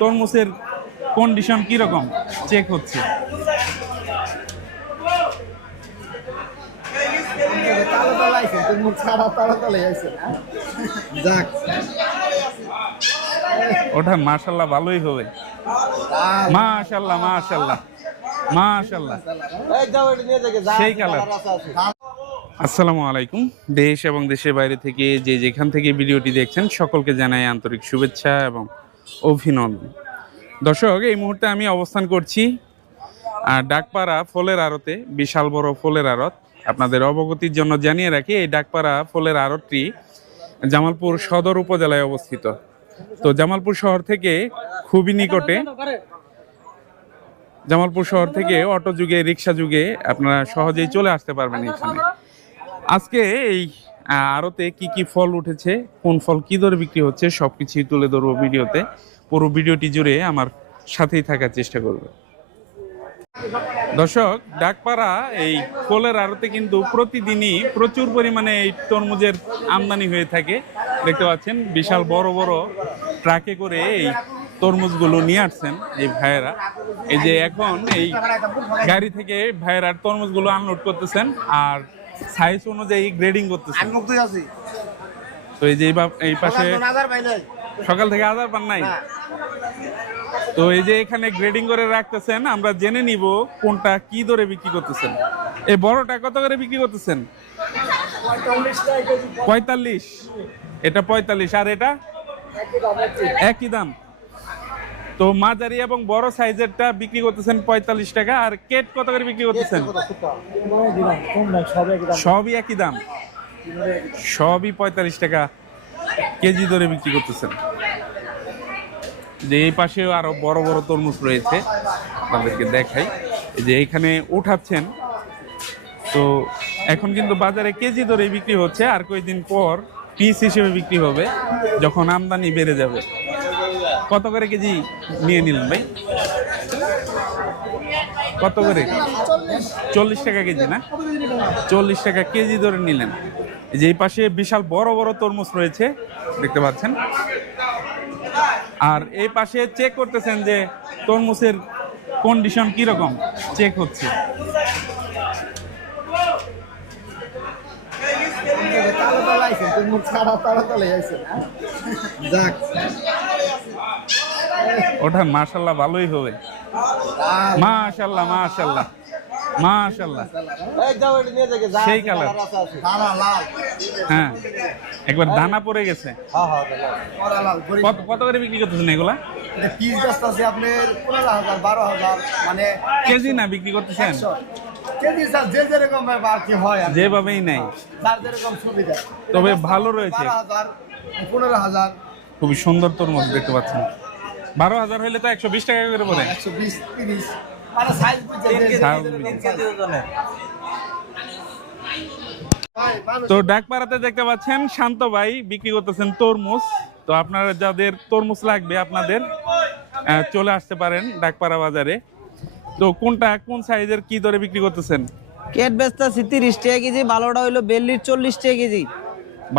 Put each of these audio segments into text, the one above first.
তরমুজের কন্ডিশন কীরকম? চেক হচ্ছে। যাক। ওটা মাশাল্লাহ ভালোই হবে। মাশাল্লাহ মাশাল্লাহ মাশাল্লাহ সেই কালার। আসসালামু আলাইকুম। দেশ এবং দেশের বাইরে থেকে যে যেখান থেকে ভিডিওটি দেখছেন সকলকে জানাই আন্তরিক শুভেচ্ছা এবং অভিনন্দন। দর্শক, এই মুহূর্তে আমি অবস্থান করছি ডাকপাড়া ফলের আড়তে, বিশাল বড় ফলের আড়ত। আপনাদের অবগতির জন্য জানিয়ে রাখি, এই ডাকপাড়া ফলের আড়তটি জামালপুর সদর উপজেলায় অবস্থিত। তো জামালপুর শহর থেকে খুবই নিকটে, জামালপুর শহর থেকে অটো যুগে, রিক্সা যুগে আপনারা সহজেই চলে আসতে পারবেন এখানে। আজকে এই আড়তে কি কি ফল উঠেছে, কোন ফল কি দরে বিক্রি হচ্ছে, সবকিছুই তুলে ধরবো ভিডিওতে। পুরো ভিডিওটি জুড়ে আমার সাথেই থাকার চেষ্টা করবে। দর্শক, ডাকপাড়া, এই ফলের আড়তে কিন্তু প্রতিদিনই প্রচুর পরিমাণে এই তরমুজের আমদানি হয়ে থাকে। দেখতে পাচ্ছেন, বিশাল বড় বড় ট্রাকে করে এই তরমুজগুলো নিয়ে আসছেন এই ভাইয়েরা। এই যে এখন এই গাড়ি থেকে ভাইয়েরা তরমুজগুলো আনলোড করতেছেন, আর সাইজ অনুযায়ী গ্রেডিং করতেছেন আমি মুক্তই আছি। তো এই যে এই পাশে সকাল থেকে আধার পান নাই? তো এই যে এখানে গ্রেডিং করে রাখতেছেন আমরা জেনে নিব কোনটা কি দরে বিক্রি করতেছেন। এই বড়টা কত করে বিক্রি করতেছেন? পঁয়তাল্লিশ। এটা পঁয়তাল্লিশ আর এটা? একই দাম। তো মাঝারি এবং বড় সাইজেরটা বিক্রি করতেছেন পঁয়তাল্লিশ টাকা। আর কেট কত করে বিক্রি করতেছেন? সবই একই দাম। সবই পঁয়তাল্লিশ টাকা কেজি ধরে বিক্রি করতেছেন। যে এই পাশেও আরও বড় বড় তরমুজ রয়েছে আপনাদেরকে দেখাই। যে এইখানে উঠাচ্ছেন। তো এখন কিন্তু বাজারে কেজি ধরে বিক্রি হচ্ছে। আর কয়েকদিন পর পিস হিসেবে বিক্রি হবে যখন আমদানি বেড়ে যাবে। কত করে কেজি নিয়ে নিলেন ভাই? কত করে? চল্লিশ টাকা কেজি না? চল্লিশ টাকা কেজি ধরে নিলেন। যে এই পাশে বিশাল বড় বড় তরমুজ রয়েছে, দেখতে পাচ্ছেন? আর এই পাশে চেক করতেছেন যে তরমুজের কন্ডিশন কীরকম? চেক হচ্ছে। যাক। ওটা মাশাল্লাহ ভালোই হবে। মাশাল্লাহ মাশাল্লাহ মাশাল্লাহ সেই কালার। হ্যাঁ একবার দানা পড়ে গেছে। কড়া কত কত করে বিক্রি করতেছেন এগুলা? পিস আছে আপনার পনেরো হাজার বারো হাজার মানে কেজি না বিক্রি করতেছেন? হয় যেভাবেই নেই। যার যেরকম সুবিধা। তবে ভালো রয়েছে। পনেরো হাজার। খুবই সুন্দর তরমুজ দেখতে পাচ্ছেন। বারো হাজার হলে তো একশো বিশ টাকা করে পড়ে। একশো বিশ তিরিশ। মানে বুঝে। তো ডাকপাড়াতে দেখতে পাচ্ছেন শান্ত ভাই বিক্রি করতেছেন তরমুজ। তো আপনারা যাদের তরমুজ লাগবে আপনাদের চলে আসতে পারেন ডাকপাড়া বাজারে। তো কোনটা কোন সাইজের কি দরে বিক্রি করতেছেন? কেট বেচতেছি তিরিশ টাকা কেজি ভালোটা হইল বেল্লির চল্লিশ টাকা কেজি।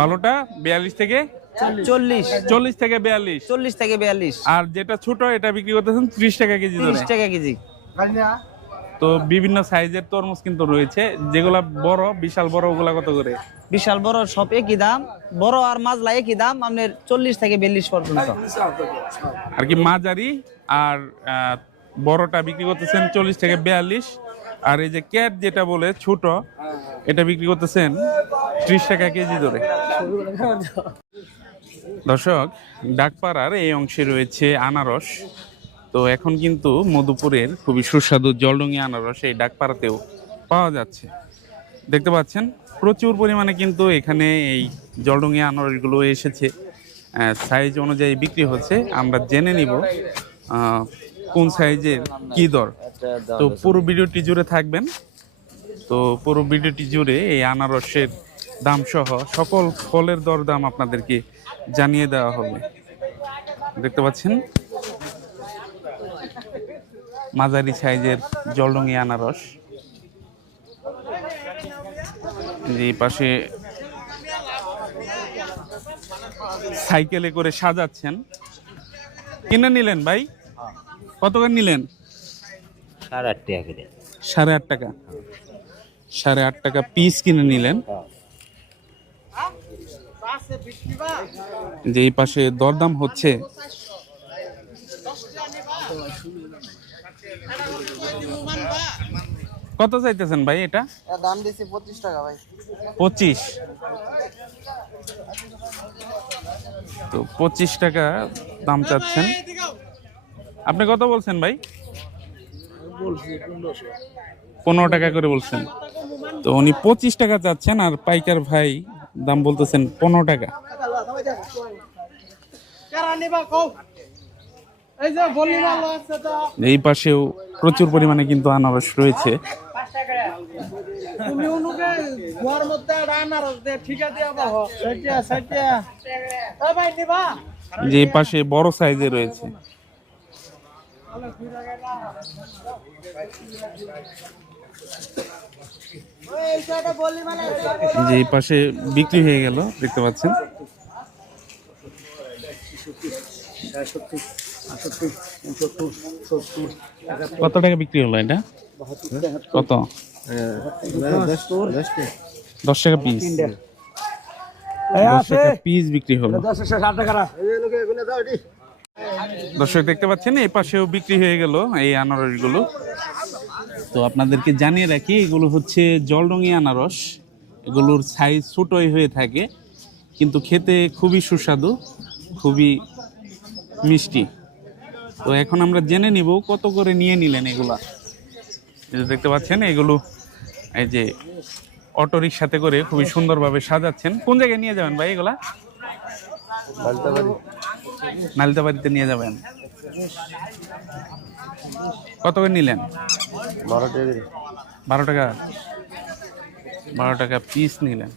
ভালোটা বিয়াল্লিশ থেকে চল্লিশ। চল্লিশ। থেকে বিয়াল্লিশ। চল্লিশ থেকে বিয়াল্লিশ। আর যেটা ছোট এটা বিক্রি করতেছেন ত্রিশ টাকা কেজি তিরিশ টাকা কেজি। তো বিভিন্ন সাইজের তরমুজ কিন্তু রয়েছে যেগুলা বড় বিশাল বড় ওগুলা কত করে? বিশাল বড় সব একই দাম বড় আর মাছলা একই দাম আপনার চল্লিশ থেকে বিয়াল্লিশ পর্যন্ত। আর কি মাঝারি আর বড়টা বিক্রি করতেছেন চল্লিশ থেকে বিয়াল্লিশ। আর এই যে ক্যাট যেটা বলে ছোট এটা বিক্রি করতেছেন ত্রিশ টাকা কেজি ধরে। দর্শক, ডাকপাড়ার এই অংশে রয়েছে আনারস। তো এখন কিন্তু মধুপুরের খুবই সুস্বাদু জলডঙ্গি আনারস এই ডাকপাড়াতেও পাওয়া যাচ্ছে। দেখতে পাচ্ছেন, প্রচুর পরিমাণে কিন্তু এখানে এই জলডঙ্গি আনারসগুলো এসেছে। সাইজ অনুযায়ী বিক্রি হচ্ছে। আমরা জেনে নিব কোন সাইজের কি দর। তো পুরো ভিডিওটি জুড়ে থাকবেন। তো পুরো ভিডিওটি জুড়ে এই আনারসের দাম সহ সকল ফলের দর দাম আপনাদেরকে জানিয়ে দেওয়া হবে। দেখতে পাচ্ছেন? মাঝারি সাইজের জলডঙ্গি আনারস। যে পাশে সাইকেলে করে সাজাচ্ছেন। কিনে নিলেন ভাই? কত করে নিলেন? সাড়ে আট টাকা সাড়ে আট টাকা। সাড়ে আট টাকা পিস কিনে নিলেন। যে এই পাশে দরদাম হচ্ছে। কত চাইতেছেন ভাই এটা? দাম দিছি পঁচিশ টাকা ভাই। পঁচিশ। তো পঁচিশ টাকা দাম চাচ্ছেন। আপনি কত বলছেন ভাই? পনেরো টাকা করে বলছেন। তো উনি পঁচিশ টাকা চাচ্ছেন আর পাইকার ভাই দাম বলতেছেন পনেরো টাকা। এই পাশেও প্রচুর পরিমাণে কিন্তু আনারস রয়েছে। যে পাশে বড় সাইজে রয়েছে। মানে যে এই পাশে বিক্রি হয়ে গেল দেখতে পাচ্ছেন। কত টাকা বিক্রি হলো এটা? কত? দশ টাকা পিস দশ টাকা পিস বিক্রি হলো। দর্শক দেখতে পাচ্ছেন এই পাশেও বিক্রি হয়ে গেল এই আনারসগুলো। তো আপনাদেরকে জানিয়ে রাখি এগুলো হচ্ছে জলরঙি আনারস। এগুলোর সাইজ ছোটোই হয়ে থাকে কিন্তু খেতে খুবই সুস্বাদু খুবই মিষ্টি। তো এখন আমরা জেনে নিব কত করে নিয়ে নিলেন এগুলা। দেখতে পাচ্ছেন এগুলো এই যে অটো রিক্সাতে করে খুবই সুন্দরভাবে সাজাচ্ছেন। কোন জায়গায় নিয়ে যাবেন ভাই এগুলা? নালিতাবাড়িতে নিয়ে যাবেন। কত করে নিলেন? বারো টাকা বারো টাকা। বারো টাকা পিস নিলেন।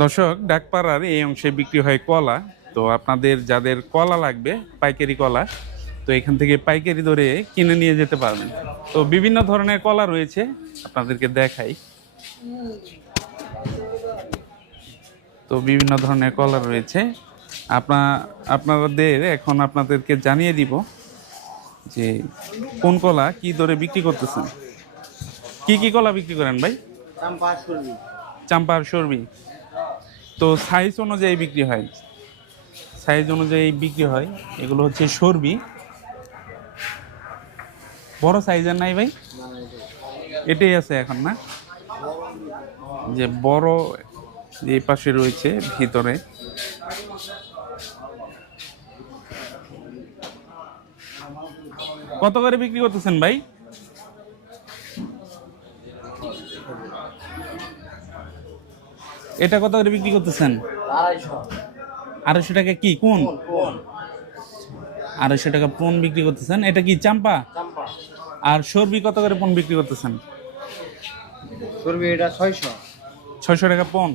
দর্শক ডাকপাড়ার এই অংশে বিক্রি হয় কলা। তো আপনাদের যাদের কলা লাগবে পাইকারি কলা তো এখান থেকে পাইকারি ধরে কিনে নিয়ে যেতে পারবেন। তো বিভিন্ন ধরনের কলা রয়েছে আপনাদেরকে দেখাই। তো বিভিন্ন ধরনের কলা রয়েছে। আপনা, আপনাদের এখন আপনাদেরকে জানিয়ে দিব যে কোন কলা কি দরে বিক্রি করতেছেন। কি কি কলা বিক্রি করেন ভাই? চাম্পার সর্বি তো সাইজ অনুযায়ী বিক্রি হয়। সাইজ অনুযায়ী বিক্রি হয়, এগুলো হচ্ছে সর্বি বড় সাইজের নাই ভাই? এটাই আছে এখন, না? যে বড় যে পাশে রয়েছে, ভিতরে। কত করে বিক্রি করতেছেন ভাই? এটা কত করে বিক্রি করতেছেন? আড়াইশো। টাকা কি কোন? আড়াইশো টাকা পন বিক্রি করতেছেন। এটা কি চাম্পা? আর সর্বি কত করে পন বিক্রি করতেছেন? করবি এটা ছয়শো। ছয়শো টাকা পন?